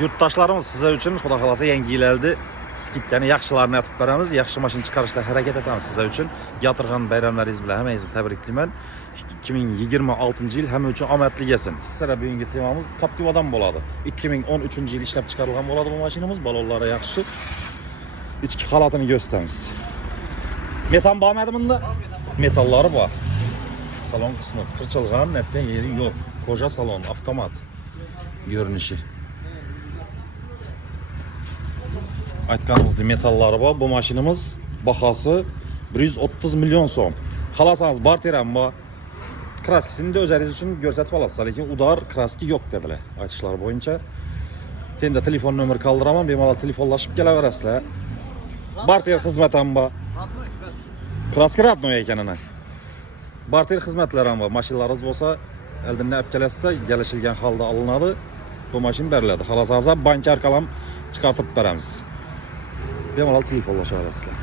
Yurttaşlarımız size için Xudo xolasa yangi yillarda skidkani yaxshilarini aytib beramiz. Yaxshi mashina chiqarishda harakat etamiz size için. Yatırgan bayramlaringiz bilan hammangizni tabriklayman. 2026-yil hamma uchun omadli bo'lsin. Sizlar bugungi temamiz Captiva'dan bo'ladi. 2013-yil ishlab chiqarilgan bo'ladi bu mashinamiz. Balollari yaxshi. İçki halatını gösteriniz. Metan bağmadı bunda? Metalları var. Salon kısmı kırçılgan, netken yeri yok. Koca salon, avtomat görünüşü. Aytganımızda metalları var. Bu maşinimiz bahası 130 milyon so'm. Xalasanız barter ham bor. Kraskisini de o'zingiz uchun ko'rsatib olasiz, lekin udar kraski yo'q dedilar aytishlari bo'yicha. Tenda telefon nomer qoldiraman, bemalol telefonlashib kelaverasizlar. Barter xizmat ham bor. Kraska radnoy ekanini. Barter xizmatlar ham bor. Mashinalaringiz bo'lsa, eldan olib kelasizsa, kelishilgan holda olinadi. Bu mashina beriladi. Xalasanız bankar kalam chiqartib beramiz. Bemalol telefonlashaverasizlar.